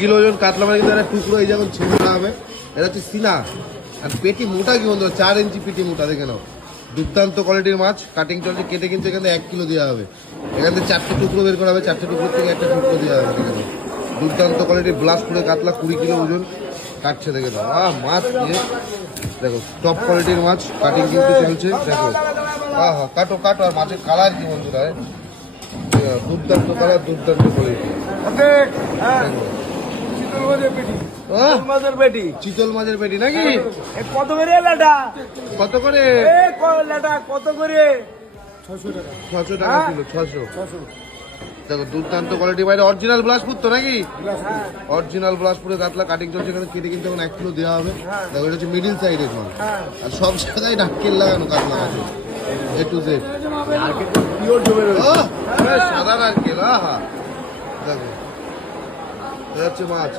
Kilo ওজন কাতলা মাছ কিন্তু একটা টুকরো এই যখন ছিঁড়া হবে, এটা হচ্ছে সিনা। আর পেটি মোটা কি বন্ধু, 4 ইঞ্চি পেটি মোটা, দেখে নাও। দুর্দান্ত কোয়ালিটির মাছ, কাটিং চলছে, কেটে কিন্তু এখানে 1 কিলো দেওয়া হবে। এখান থেকে 4টে টুকরো বের করা হবে, 4টে টুকরো থেকে একটা টুকরো দেওয়া হবে। দেখে নাও, দুর্দান্ত কোয়ালিটির ব্লাস্টপুরে কাতলা 20 কিলো ওজন কাটছে। দেখে নাও, মাছ দিয়ে দেখো, টপ কোয়ালিটির মাছ, কাটিং কিন্তু চলছে। দেখো কাটো কাটো, আর মাছের কালার কি বন্ধুরা, দুর্দান্ত কালার, দুর্দান্ত কোয়ালিটি। চিতল মাছের পেটি নাকি? কত করে লেটা? কত করে লেটা কত করে? 600 টাকা কিলো। 600। দেখো, দুর্দান্ত কোয়ালিটি বাইরে, অরিজিনাল ব্লাসপুর তো নাকি? অরিজিনাল ব্লাসপুরে কাতলা কাটিং চলছে, এখানে কেটে কিন্তু এখন 1 কিলো দেওয়া হবে। দেখো, এটা হচ্ছে মিডিল সাইডের মাল, আর সব জায়গায় নারকেল লাগানো কাতলা মাছ, A to Z। সাদা নারকেল, দেখো এটা হচ্ছে মাছ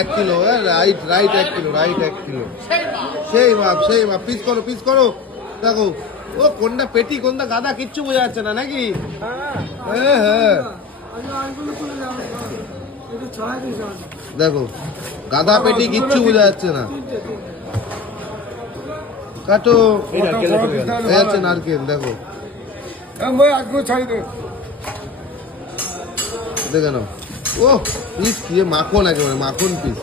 1 kilo, right 1 kilo, right 1 kilo. সেই মাপ, পিস করো। দেখো, ও কোনটা পেটি কোনটা গাদা কিচ্ছু বোঝা যাচ্ছে না নাকি? হ্যাঁ, দেখো, গাদা পেটি কিচ্ছু বোঝা যাচ্ছে না। কাটো, হচ্ছে নারকেল। দেখো, দেখে নাও, ও পিস কি মাখন, একেবারে মাখন পিস।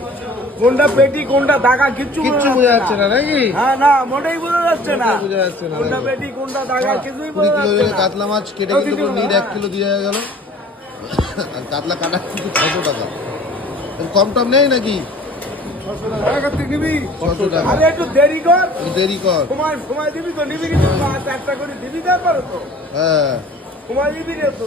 কোনটা পেটি কোনটা দাগা কিচ্ছু বোঝা যাচ্ছে না নাকি? হ্যাঁ, না মোটেই বোঝা যাচ্ছে না। না কোনটা পেটি কোনটা দাগা কিছুই 20 বোঝা কিলো যাচ্ছে না। কাতলা মাছ কেটে কিন্তু নিড 1 কিলো দিয়ে গেল। আর কাতলা কাটা কিন্তু 600 টাকা। কম টম নেই নাকি? 600 টাকা। আরে একটু দেরি কর। সময় দিবি তো, নিবি কিন্তু 1টা করে দিবি, তারপরে তো হ্যাঁ সময় দিবি রে তো।